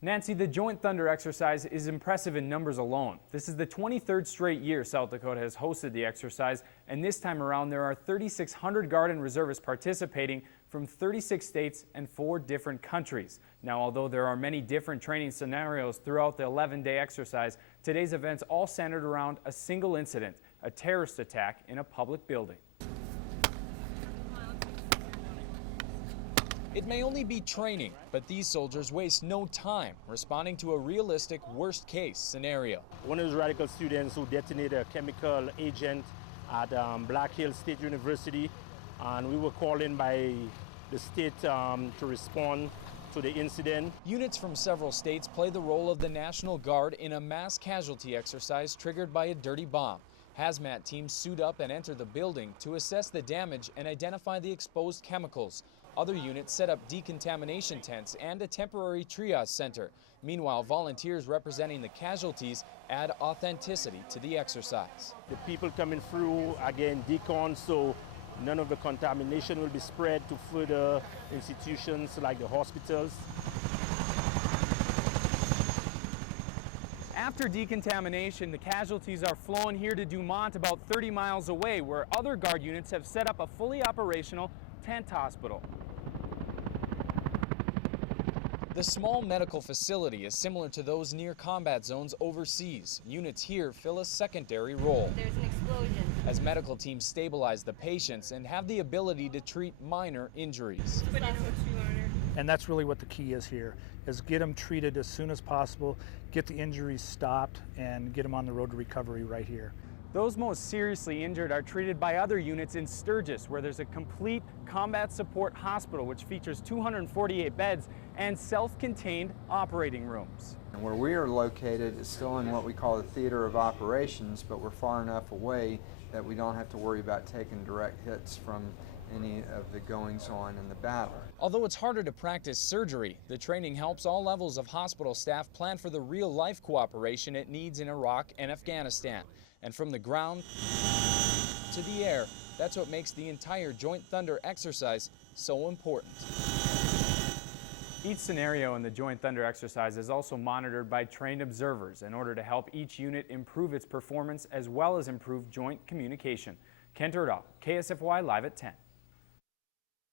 Nancy, the Joint Thunder exercise is impressive in numbers alone. This is the 23rd straight year South Dakota has hosted the exercise, and this time around there are 3,600 Guard and reservists participating from 36 states and 4 different countries. Now, although there are many different training scenarios throughout the 11-day exercise, today's events all centered around a single incident, a terrorist attack in a public building. It may only be training, but these soldiers waste no time responding to a realistic worst-case scenario. One of those radical students who detonated a chemical agent at Black Hills State University, and we were called in by the state to respond to the incident. Units from several states play the role of the National Guard in a mass casualty exercise triggered by a dirty bomb. Hazmat teams suit up and enter the building to assess the damage and identify the exposed chemicals. Other units set up decontamination tents and a temporary triage center. Meanwhile, volunteers representing the casualties add authenticity to the exercise. The people coming through, again, decon, so none of the contamination will be spread to further institutions like the hospitals. After decontamination, the casualties are flown here to Dumont, about 30 miles away, where other Guard units have set up a fully operational tent hospital. The small medical facility is similar to those near combat zones overseas. Units here fill a secondary role. There's an explosion. As medical teams stabilize the patients and have the ability to treat minor injuries. And that's really what the key is here, is get them treated as soon as possible, get the injuries stopped, and get them on the road to recovery right here. Those most seriously injured are treated by other units in Sturgis, where there's a complete combat support hospital which features 248 beds and self-contained operating rooms. And where we are located is still in what we call the theater of operations, but we're far enough away that we don't have to worry about taking direct hits from any of the goings-on in the battle. Although it's harder to practice surgery, the training helps all levels of hospital staff plan for the real-life cooperation it needs in Iraq and Afghanistan. And from the ground to the air, that's what makes the entire Joint Thunder exercise so important. Each scenario in the Joint Thunder exercise is also monitored by trained observers in order to help each unit improve its performance as well as improve joint communication. Kent Erdahl, KSFY Live at 10.